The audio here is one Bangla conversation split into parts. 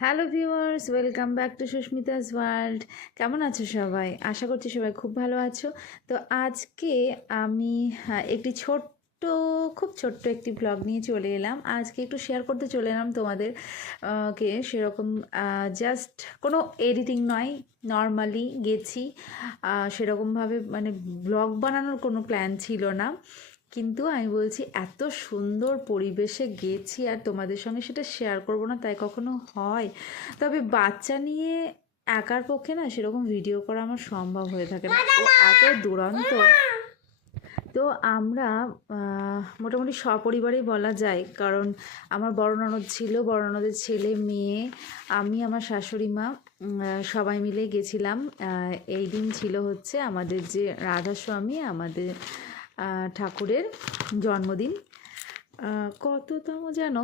Hello viewers, welcome back to Susmita's world. কেমন আছো সবাই? আশা করছি সবাই খুব ভালো আছো। তো আজকে আমি একটি খুব ছোট্ট একটি ব্লগ নিয়ে চলে এলাম। আজকে একটু শেয়ার করতে চলে এলাম তোমাদের কে সেরকম জাস্ট কোনো এডিটিং নয়, নর্মালি গেছি। সেরকমভাবে মানে ব্লগ বানানোর কোনো প্ল্যান ছিল না, কিন্তু আমি বলছি এত সুন্দর পরিবেশে গেছি আর তোমাদের সঙ্গে সেটা শেয়ার করব না তাই কখনো হয়? তবে বাচ্চা নিয়ে একার পক্ষে না সেরকম ভিডিও করা আমার সম্ভব হয়ে থাকে না, ও এত দুরন্ত। তো আমরা মোটামুটি সপরিবারেই বলা যায়, কারণ আমার বড় ননদ ছিল, বড় ননদের ছেলে মেয়ে, আমি, আমার শাশুড়ি মা, সবাই মিলে গেছিলাম। এই দিন ছিল হচ্ছে আমাদের যে রাধাস্বামী, আমাদের ঠাকুরের জন্মদিন। কততম যেন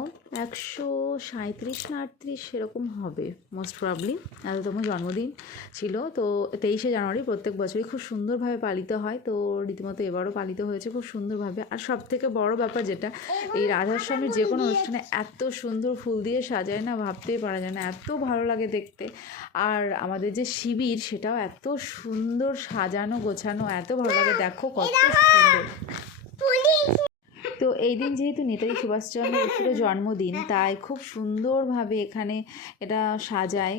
137 না 38 সেরকম হবে মোস্ট প্রবলি, এততম জন্মদিন ছিল। তো 23শে জানুয়ারি প্রত্যেক বছরই খুব সুন্দরভাবে পালিত হয়, তো রীতিমতো এবারও পালিত হয়েছে খুব সুন্দরভাবে। আর সব থেকে বড় ব্যাপার যেটা, এই রাধাস্বামীর যে কোনো অনুষ্ঠানে এত সুন্দর ফুল দিয়ে সাজায় না, ভাবতেই পারা যায় না, এত ভালো লাগে দেখতে। আর আমাদের যে শিবির সেটাও এত সুন্দর সাজানো গোছানো, এত ভালো লাগে, দেখো কত সুন্দর। তো এই দিন যেহেতু নেতাজি সুভাষচন্দ্র বসুর জন্মদিন, তাই খুব সুন্দরভাবে এখানে এটা সাজায়।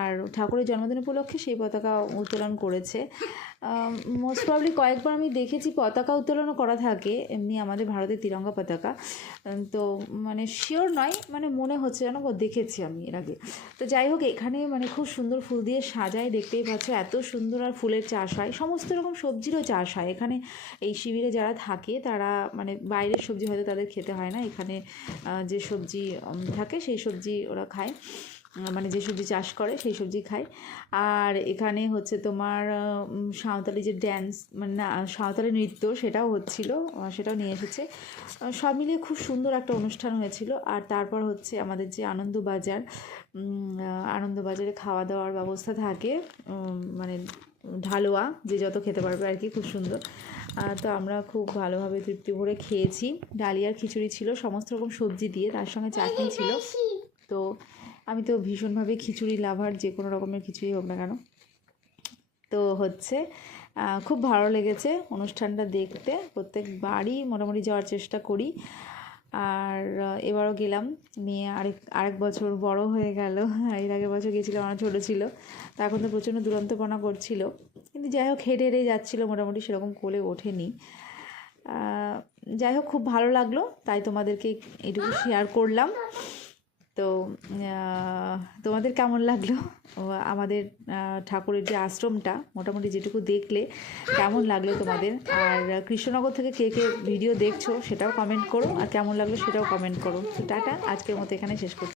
আর ঠাকুরের জন্মদিন উপলক্ষে সেই পতাকা উত্তোলন করেছে। মোস্ট প্রবলি কয়েকবার আমি দেখেছি পতাকা উত্তোলনও করা থাকে, এমনি আমাদের ভারতের তিরঙ্গা পতাকা। তো মানে শিওর নয়, মানে মনে হচ্ছে যেন দেখেছি আমি এর আগে। তো যাই হোক, এখানে মানে খুব সুন্দর ফুল দিয়ে সাজায়, দেখতেই পাচ্ছ এত সুন্দর। আর ফুলের চাষ হয়, সমস্ত রকম সবজিরও চাষ হয় এখানে। এই শিবিরে যারা থাকে তারা মানে বাইরের সবজি হয়তো তাদের খেতে হয় না, এখানে যে সবজি থাকে সেই সবজি ওরা খায়, মানে যে সবজি চাষ করে সেই সবজি খায়। আর এখানে হচ্ছে তোমার সাঁওতালি যে ড্যান্স, মানে না সাঁওতালি নৃত্য, সেটাও হচ্ছিল, সেটাও নিয়ে এসেছে। সব মিলিয়ে খুব সুন্দর একটা অনুষ্ঠান হয়েছিল। আর তারপর হচ্ছে আমাদের যে আনন্দবাজার, আনন্দবাজারে খাওয়া দাওয়ার ব্যবস্থা থাকে, মানে ঢালোয়া যে যত খেতে পারবে আর কি, খুব সুন্দর। তো আমরা খুব ভালোভাবে তৃপ্তি ভরে খেয়েছি। ডালিয়ার খিচুড়ি ছিল সমস্ত রকম সবজি দিয়ে, তার সঙ্গে চাটনি ছিল। তো আমি তো ভীষণভাবে খিচুড়ি লাভার, যে কোনো রকমের খিচুড়ি হোক না কেন। তো হচ্ছে খুব ভালো লেগেছে অনুষ্ঠানটা দেখতে, প্রত্যেকবারই মোটামুটি যাওয়ার চেষ্টা করি। আর এবারও গেলাম, মেয়ে আরেক বছর বড় হয়ে গেল। এর আগের বছর গেছিলাম আমার ছোটো ছিল, তা এখন তো প্রচণ্ড দুরন্তপনা করছিল, কিন্তু যাই হোক হেঁটে হেঁটেই যাচ্ছিলো, মোটামুটি সেরকম কোলে ওঠেনি। যাই হোক খুব ভালো লাগলো, তাই তোমাদেরকে এইটুকু শেয়ার করলাম। তো তোমাদের কেমন লাগলো আমাদের ঠাকুরের যে আশ্রমটা, মোটামুটি যেটুকু দেখলে কেমন লাগলো তোমাদের? আর কৃষ্ণনগর থেকে কে কে ভিডিও দেখছো সেটাও কমেন্ট করো, আর কেমন লাগলো সেটাও কমেন্ট করো। তো টাটা, আজকের মতো এখানে শেষ করছি।